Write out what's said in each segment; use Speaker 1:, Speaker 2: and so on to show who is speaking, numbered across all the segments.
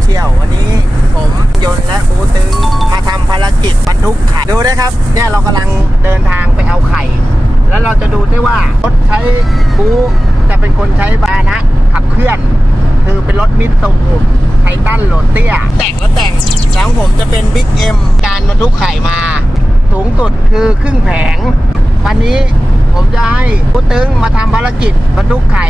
Speaker 1: เชียลวันนี้ผมยนต์และอูตึงมาทำภารกิจบรรทุกไข่ดูนะครับเนี่ยเรากำลังเดินทางไปเอาไข่ แล้วเราจะดูได้ว่ารถใช้บูจะเป็นคนใช้บานะขับเคลื่อน คือเป็นรถมิตซูไททันโรเตียแต่งแล้วแต่งแล้วของผมจะเป็นบิ๊กเอ็มการบรรทุกไข่มา สูงสุดคือครึ่งแผง วันนี้ผมจะให้ผู้ตึงมาทำภารกิจบรรทุกไข่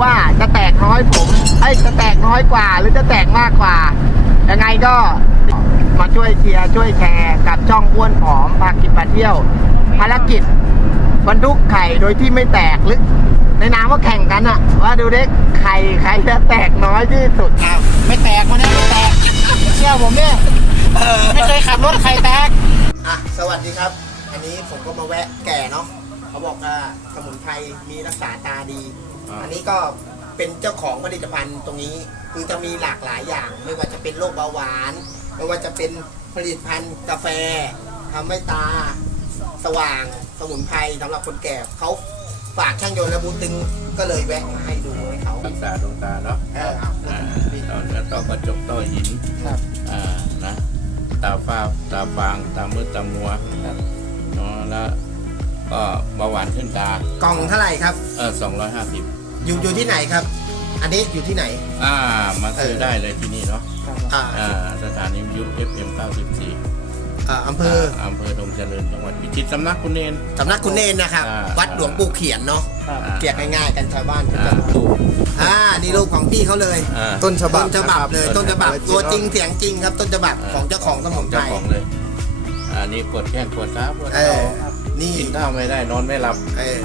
Speaker 1: ว่าจะแตกน้อยผมไอ้ยจะแตกน้อยกว่า หรือจะแตกมากกว่า ยังไงก็มาช่วยเชียร์ช่วยแชร์กับช่องอ้วนผอมพากินมาเที่ยว ภารกิจบรรทุกไข่โดยที่ไม่แตกหรือในนามว่าแข่งกันอะว่าดูเด็กไข่ใครจะแตกน้อยที่สุดอ้าวไม่แตกวันนี้ไม่แตกเชื่อผมเนี่ยไม่เคยขับรถไข่แตกอะสวัสดีครับ อันนี้ผมก็มาแวะแก่เนาะเขาบอกว่าสมุนไพรมีรักษาตาดี
Speaker 2: อ่า
Speaker 1: อันนี้ก็เป็นเจ้าของผลิตภัณฑ์ตรงนี้ คือจะมีหลากหลายอย่าง ไม่ว่าจะเป็นโรคเบาหวาน ไม่ว่าจะเป็นผลิตภัณฑ์กาแฟทำให้ตาสว่างสมุนไพรสำหรับคนแก่เขาฝากช่างยนต์และบูตึงก็เลยแวะมาให้ดูให้เขา
Speaker 2: รักษาดวงตาเนาะ
Speaker 1: เออครับ
Speaker 2: อ่าต่อเนื้อต่อกระจกต่อหิน
Speaker 1: ครับ
Speaker 2: อ่านะตาฟ้าตาฟางตามืดตามัว
Speaker 1: ครับ
Speaker 2: เนาะแล้วก็เบาหวานขึ้นตา
Speaker 1: กล่องเท่าไหร่ครับ
Speaker 2: เออสองร้อยห้าสิบ
Speaker 1: อยู่อยู่ที่ไหนครับ อันนี้อยู่ที่ไหน
Speaker 2: อ่ามาซื้อ
Speaker 1: เออ
Speaker 2: ได้เลยที่นี่เนาะ
Speaker 1: อ่า
Speaker 2: อ่าสถานีวิทยุ FM 94
Speaker 1: อ่าอำเภอ
Speaker 2: อำเภอดงเจริญจังหวัดพิจิตรสำนักคุณเนน
Speaker 1: สำนักคุณเนนนะครับ
Speaker 2: อ่า
Speaker 1: วัดหลวงปู่เขียนเนาะ
Speaker 2: อ่า
Speaker 1: เรียกง่ายๆกันชาวบ้านก็
Speaker 2: อ่า
Speaker 1: จะรู้
Speaker 2: ถูก
Speaker 1: อ่านี่รูปของพี่เขาเลย
Speaker 2: อ่า
Speaker 3: ต้นฉบับ
Speaker 1: ต้นฉบับเลย
Speaker 2: นะครับ
Speaker 1: ต้นฉบับ
Speaker 3: ต้นฉบับ
Speaker 1: ตัวจริงเสียงจริงครับ ต้นฉบับ
Speaker 2: อ่า
Speaker 1: ของเจ้าของสมุนไพร
Speaker 2: เจ้าของเลย อันนี้ปวดแข้งปวดขาปวด
Speaker 1: เอ
Speaker 2: เข่า
Speaker 1: อ นี่
Speaker 2: กินข้าวไม่ได้นอนไม่หลับ
Speaker 1: เออ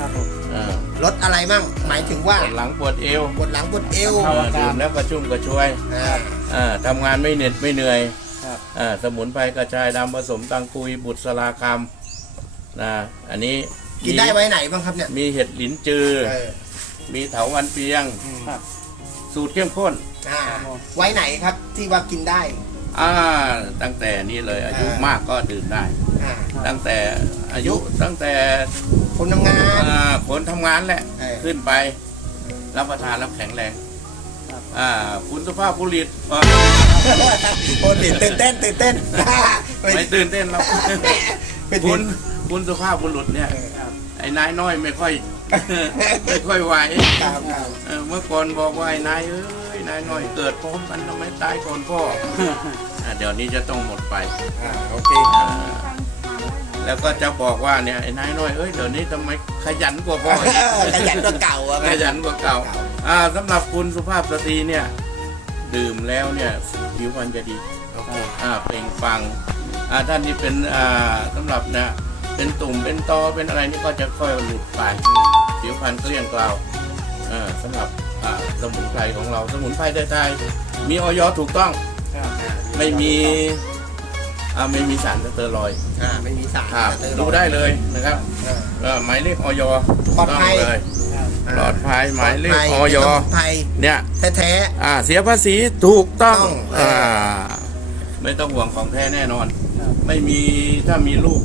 Speaker 2: อ่า
Speaker 1: รถอะไรมั่งหมายถึงว่า
Speaker 2: ปวดหลังปวดเอว
Speaker 1: ปวดหลังปวดเอว
Speaker 2: เออดื่มแล้วกระชุ่มกระชวย
Speaker 1: อ่า
Speaker 2: อ่าทำงานไม่เหน็ดไม่เหนื่อย
Speaker 3: ครับ
Speaker 2: อ่าสมุนไพรกระชายดำผสมตังกุยบุตรสลาคำนะอันนี้
Speaker 1: กินได้ไว้ไหนบ้างครับเนี่ย
Speaker 2: มีเห็ดหลินจือ
Speaker 1: เออ
Speaker 2: มีเถาวันเปียง
Speaker 3: ครับ
Speaker 2: สูตรเข้มข้น
Speaker 1: อ่าไว้ไหนครับที่ว่ากินได้
Speaker 2: อ่า ตั้งแต่นี้เลยอายุ
Speaker 1: อ่าม
Speaker 2: มากก็ดื่มได้
Speaker 1: อ่า
Speaker 2: ตั้งแต่อายุตั้งแต่
Speaker 1: คนทำงาน
Speaker 2: อ่าคนทำงานแหละ
Speaker 1: เออ
Speaker 2: ขึ้นไป รับประทานแล้วแข็งแรงอ่าคุณสุภาพบุรุษเอ่อ
Speaker 1: โอ้ตื่นเต้นตื่นเต้น
Speaker 2: ไม่ตื่นเต้นหรอก
Speaker 1: เป็น
Speaker 2: คุณคุณสุภาพบุรุษเนี่ยไอ้นายน้อยไม่ค่อย ไม่ค่อยไหว
Speaker 1: ครับครับ
Speaker 2: เออเมื่อก่อนบอกว่าไอ้นายเอ้ยนายน้อยเกิดพร้อมกันทำไมตายก่อนพ่ออะเดี๋ยวนี้จะต้องหมดไป
Speaker 1: อ่าโอเค
Speaker 2: อ่า แล้วก็จะบอกว่าเนี่ยไอ้นายน้อยเอ้ยเดี๋ยวนี้ทำไมขยันกว่าพ่ออีก
Speaker 1: ขยันกว่าเก่าอะ
Speaker 2: ขยันกว่าเก่า อ่าสำหรับคุณสุภาพสตรีเนี่ย ดื่มแล้วเนี่ยผิวพรรณจะดี
Speaker 1: โอเค
Speaker 2: อ่าเปล่งปลังอ่าท่านที่เป็นอ่าสำหรับนะเป็นตุ่มเป็นตอเป็นอะไรนี่ก็จะค่อยหลุดไปผิวพรรณเกลี้ยงเกลาอ่าสำหรับอ่าสมุนไพรของเราสมุนไพรไทยๆมีออยถูกต้อง ไม่มี อ่าไม่มีสารสเตอรอยด์
Speaker 1: อ่าไม่มีสาร
Speaker 2: ครับ
Speaker 1: สเตอรอย
Speaker 2: ดูได้เลยนะครับ
Speaker 1: อ่า
Speaker 2: เอ่อหมายเลขออย
Speaker 1: ปลอดภัย
Speaker 2: เลยปลอดภัยหมายเลขออย
Speaker 1: ไทย
Speaker 2: เนี่ย
Speaker 1: แท้
Speaker 2: อ่าเสียภาษีถูกต้อง
Speaker 1: ต้องเอออ่
Speaker 2: อ่าไม่ต้องห่วงของแท้แน่นอนไม่มีถ้ามีรูป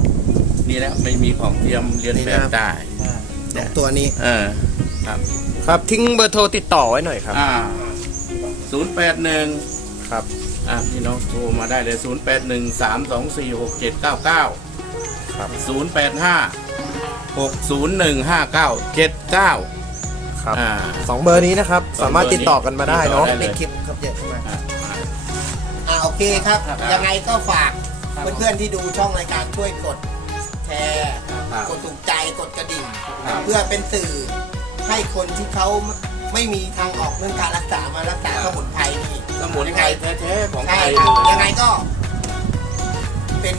Speaker 2: นี่แล้วไม่มีของเทียมเรียนแบบได้
Speaker 1: ๆสองตัวนี้
Speaker 2: เออครับ
Speaker 3: ครับทิ้งเบอร์โทรติดต่อไว้หน่อยครับ
Speaker 2: อ่าศูนย์แปดหนึ่ง
Speaker 3: ครับ
Speaker 2: อ่าพี่น้องโทรมาได้เลยศูนย์แปดหนึ่งสามสองสี่หกเจ็ดเก้าเก้า
Speaker 3: ครับ
Speaker 2: ศูนย์แปดห้าหกศูนย์หนึ่งห้าเก้าเจ็ดเก้า
Speaker 3: ครับ
Speaker 2: อ่า
Speaker 3: สองเบอร์นี้นะครับ
Speaker 2: สองเบอร์
Speaker 3: สามารถติดต่อกันมาได้เนาะ
Speaker 2: ติดต่อได้
Speaker 1: ในคลิปครับเยอะขึ้นมา
Speaker 2: อ่า
Speaker 1: อ่าโอเคครับ
Speaker 2: ครับ
Speaker 1: ยังไงก็ฝากเพื่อนๆที่ดูช่องรายการช่วยกดแชร์
Speaker 2: ครับ
Speaker 1: กดถูกใจกดกระดิ่ง
Speaker 2: ครับ
Speaker 1: เพื่อเป็นสื่อให้คนที่เขา ไม่มีทางออกเรื่องการรักษามารักษาสมุนไพรนี่
Speaker 2: สมุนไพรแท้ๆของไท
Speaker 1: ใช่
Speaker 2: ย
Speaker 1: ครับ
Speaker 2: เลย
Speaker 1: ยังไงก็ เป็น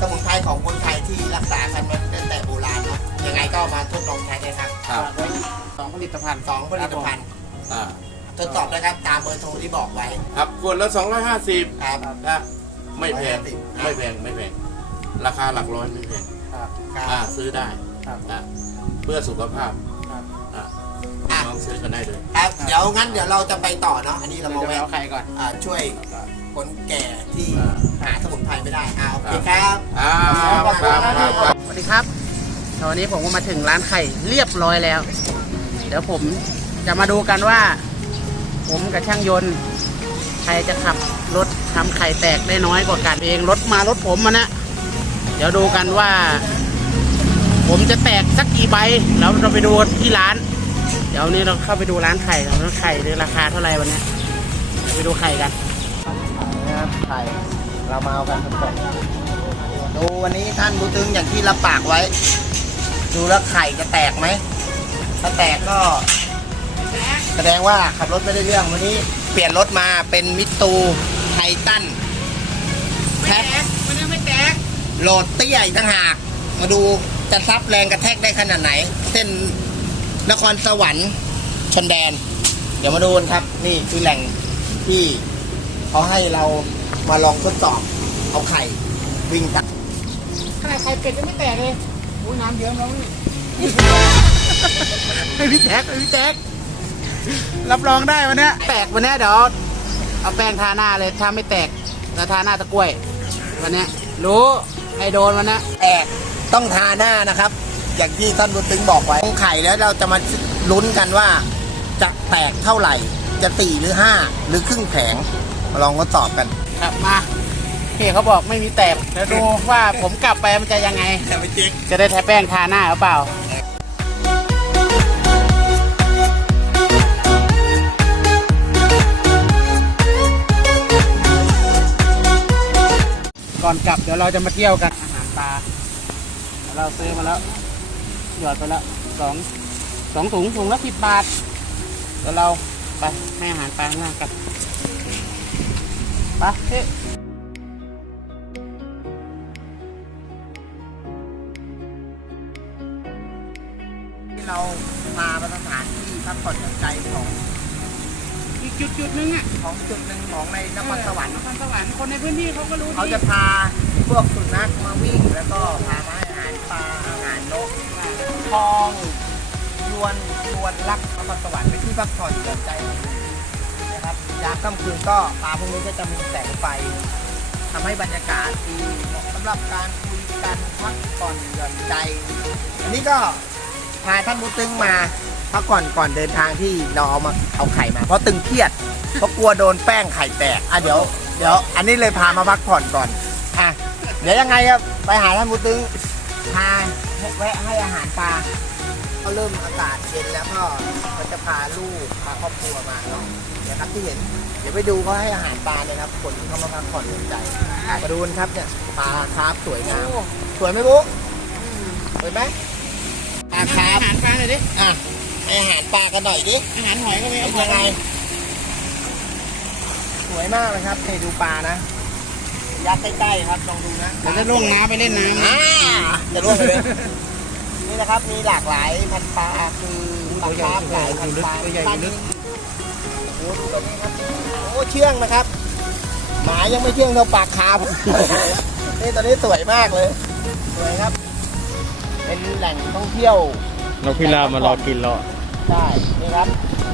Speaker 1: สมุนไพรของคนไทยที่รักษากันมาตั้งแต่โบราณเนาะยังไงก็มาทดลองใช้กันครับ
Speaker 2: ครับ
Speaker 1: สองผลิตภัณฑ์สองผลิตภัณฑ์
Speaker 2: อ่า
Speaker 1: ทดสอบนะครับตามเบอร์โทรที่บอกไว้
Speaker 2: ครับขวดละ250
Speaker 1: ครับ
Speaker 2: นะไม่แพง
Speaker 1: 150
Speaker 2: ไม่แพงไม่แพงราคาหลักร้อยไม่แพง
Speaker 1: ครับ
Speaker 2: อ่าซื้อได้นะเพื่อสุขภาพ
Speaker 1: ครับ
Speaker 2: อ่า
Speaker 1: อะ
Speaker 2: น้องซื้อกันได้เลย
Speaker 1: ครับเดี๋ยวงั้นเดี๋ยวเราจะไปต่อเนาะอันนี้เรามาแวะ
Speaker 4: ใครก่อน
Speaker 1: อ่าช่วยคนแก่ที่
Speaker 2: อ่า
Speaker 1: หาสมุนไพรไม่ได้อ่าโอเคครับ
Speaker 2: อ่าครับครับครับ
Speaker 4: สวัสดีครับตอนนี้ผมก็มาถึงร้านไข่เรียบร้อยแล้ว เดี๋ยวผมจะมาดูกันว่า ผมกับช่างยนต์ใครรจะขับรถทำไข่แตกได้น้อยกว่ากันเองรถมารถผมมันนะ เดี๋ยวดูกันว่า ผมจะแตกสักกี่ใบแล้วเราไปดูที่ร้าน เดี๋ยววันนี้เราเข้าไปดูร้านไข่กันว่าไข่ในราคาเท่าไหร่วันเนี้ยไปดูไข่กัน
Speaker 1: นะครับไข่เรามาเอากันสดๆดูวันนี้ท่านผู้ตึงอย่างที่รับปากไว้ ดูแล้วไข่จะแตกไหมถ้าแตกก็ แสดงว่าขับรถไม่ได้เรื่องวันนี้ เปลี่ยนรถมาเป็นมิตซูไททันแท็ก
Speaker 4: วันนี้ไม่แตก
Speaker 1: โหลดเตี้ยอีกต่างหาก มาดูจะซับแรงกระแทกได้ขนาดไหน เส้น นครสวรรค์ชนแดน เดี๋ยวมาดูกันครับ นี่คือแหล่งที่เขาให้เรามาลองทดสอบเอาไข่วิ่งตัก
Speaker 4: ขนาดไข่เป็ดยังไม่แตกเลยอุ้ยน้ำเยอะแล้วนี่ไม่พี่แจ๊กไม่พี่แจ๊กรับรองได้วันเนี้ยแตกวันเนี้ยเดี๋ยวเอาแป้งทาหน้าเลยถ้าไม่แตกเราทาหน้าตะกล้วย วันเนี้ยรู้ไอโดนวันเนี้ย
Speaker 1: แตกต้องทาหน้านะครับ อย่างที่ท่านบุญตึงบอกไว้ลงไข่แล้วเราจะมาลุ้นกันว่า จะแตกเท่าไหร่ จะสี่หรือห้าหรือครึ่งแผงมาลองทดสอบกัน
Speaker 4: ครับมาพี่เขาบอกไม่มีแตกเดี๋ยวดูว่าผมกลับไปมันจะยังไง
Speaker 1: จะไปเจ๊ก
Speaker 4: จะได้แทแป้งทาหน้าหรือเปล่าก่อนกลับเดี๋ยวเราจะมาเที่ยวกันอาหารปลาเดี๋ยวเราซื้อมาแล้ว หยอดไปแล้วสองสองถุงถุงละสิบบาทเดี๋ยวเราไปให้อาหารปลาข้างล่างกันไปพี่
Speaker 1: ที่เรามาเป็นสถานที่พักผ่อนหย่อนใจของ
Speaker 4: อีกจุดจุดๆนึงอะ
Speaker 1: ของจุดหนึ่งของในนครสวรรค์
Speaker 4: นครสวรรค์คนในพื้นที่เขาก็รู้
Speaker 1: เขา
Speaker 4: ดี
Speaker 1: จะพาพวกสุนัขมาวิ่งแล้วก็พามาให้อาหารปลาอาหารนก ทองยวนยวนรักนครสวรรค์เป็นที่พักผ่อนหย่อนใจนะครับยามค่ำคืนก็ปลาพวกนี้ก็จะมีแสงไฟทำให้บรรยากาศดีเหมาะสำหรับการคุยกันพักผ่อนหย่อนใจ อันนี้ก็พาท่านมุตึงมาพักก่อนก่อนเดินทางที่เราเอามาเอาไข่มา เพราะตึงเครียด เพราะกลัวโดนแป้งไข่แตกอะเดี๋ยวเดี๋ยว อันนี้เลยพามาพักผ่อนก่อนอะเดี๋ยวยังไงครับไปหาท่านมุตึงพา แวะให้อาหารปลาก็เริ่มอากาศเย็นแล้วก็เขาจะพาลูกพาครอบครัวมาเนาะเดี๋ยวครับที่เห็น เดี๋ยวไปดูเขาให้อาหารปลาเลยครับคนที่เขามาพักผ่อนหย่อนใจมาดูกันครับเนี่ยปลาคาร์ฟสวยงามสวยไหมบุ๊สวยไหมปลาคา
Speaker 4: อา
Speaker 1: ร์ฟ
Speaker 4: หารปลาหน่อยดิ
Speaker 1: อะให้อาหารปลากันหน่อยดิ
Speaker 4: อาหารหอยก็มี
Speaker 1: เป็นยังไงสวยมากเลยครับเคยดูปลานะ ยักษ์ใกล้ๆครับลองดูนะ
Speaker 4: เดี๋ยวจะลงน้ำไปเล่นน้ำ
Speaker 1: อ่าจะร่วงไปเลยนี่นะครับมีหลากหลายพันธุ์ปลาคือปลาคาร์ฟหลายพันธุ์ปลาปลานิลโอ้โหดูตรงนี้ครับโอ้เชื่องนะครับ หมายังไม่เชื่องเท่าปลาคาร์ฟนี่ตอนนี้สวยมากเลยสวยครับ เป็นแหล่งท่องเที่ยว
Speaker 3: นกพิราบมารอกินแล้ว
Speaker 1: ใช่นี่ครับ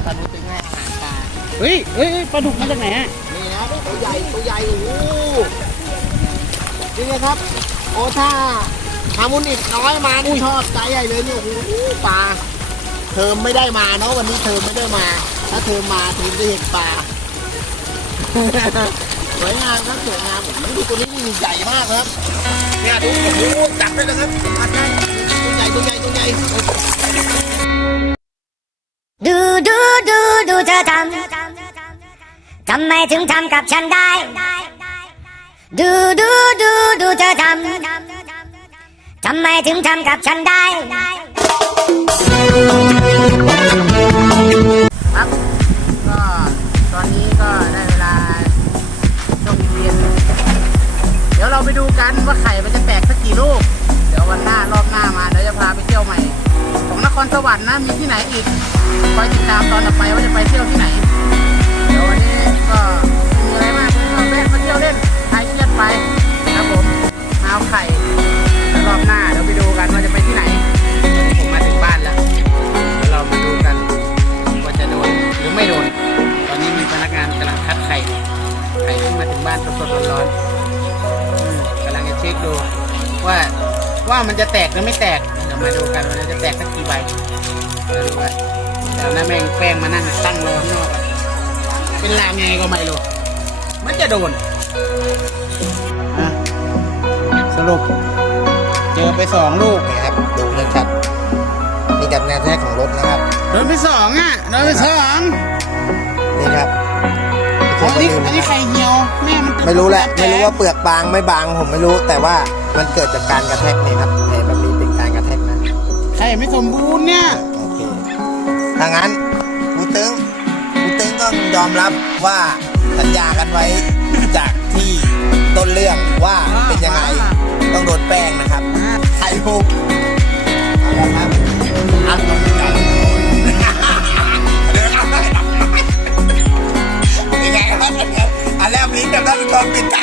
Speaker 1: ท่านผู้ตึงให้อาหารปลา
Speaker 4: เฮ้ยเฮ้ยเฮ้ยปลาดุกมาจากไหนอะ
Speaker 1: นี่นะตัวใหญ่ตัวใหญ่โอ้โห นี่นะครับ โอ้ถ้าฮาร์โมนิกน้อยมานี่ชอบใจใหญ่เลยเนี่ยโอ้โหปลาเทอมไม่ได้มาเนาะวันนี้เทอมไม่ได้มา ถ้าเทอมมาเทอมจะเห็นปลาสวยงามครับสวยงามผมดูตัวนี้นี่ใหญ่มากครับเนี่ยดูโอ้โหจับได้เลยครับจับได้ตัวใหญ่ตัวใหญ่ตัวใหญ่
Speaker 5: ดูดูดูดูเธอทำทำไมถึงทำกับฉันได้ ดูดูดูดูเธอทำทำไมถึงทำกับฉันได้
Speaker 4: ครับก็ตอนนี้ก็ได้เวลาช่วงเย็นเดี๋ยวเราไปดูกันว่าไข่มันจะแตกสักกี่ลูก เดี๋ยววันหน้ารอบหน้ามาเดี๋ยวจะพาไปเที่ยวใหม่ ของนครสวรรค์นะมีที่ไหนอีกคอยติดตามตอนต่อไปว่าจะไปเที่ยวที่ไหน เดี๋ยววันนี้ก็มีอะไรมากก็แวะมาเที่ยวเล่น เอาไข่รอบหน้าเดี๋ยวไปดูกันว่าจะไปที่ไหน ผมมาถึงบ้านแล้ว เดี๋ยวเรามาดูกันว่าจะโดนหรือไม่โดน ตอนนี้มีพนักงานกำลังคัดไข่ไข่ที่มาถึงบ้านสดๆร้อนๆกำลังจะเช็คดูว่าว่ามันจะแตกหรือไม่แตก เดี๋ยวมาดูกันว่าจะแตกสักกี่ใบเดี๋ยวดูกันเดี๋ยวน้าแม่งแป้งมานั่งตั้งรอข้างนอกเป็นลางไงก็ไม่รู้มันจะโดน อะสรุปเจอไปสองลูก
Speaker 1: นี่ครับ ดูชัดๆนี่กับแนวแท้ของรถนะครับ
Speaker 4: โดนไปสองอะ โดนไปสอง
Speaker 1: นี่ครับ
Speaker 4: อ๋ออันนี้อันนี้ไข่เหี่ยว แม่มัน
Speaker 1: ไม่รู้แหละ ไม่รู้ว่าเปลือกบางไม่บางผมไม่รู้ แต่ว่ามันเกิดจากการกระแทกนี่ครับแผลแบบนี้เป็นการกระแทกนะ
Speaker 4: ไข่ไม่สมบูรณ์เนี่ย
Speaker 1: โอเคถ้างั้นกูตึงกูตึงต้องยอมรับว่าสัญญากันไว้จากที่ต้นเรื่องว่าเป็นยังไง ต้องโดนแป้งนะครับไข่มุกเอาละครับอันต้องการเดินอาไปยังไงครับอันแรกนี้แบบนั้นตอนปิดใจ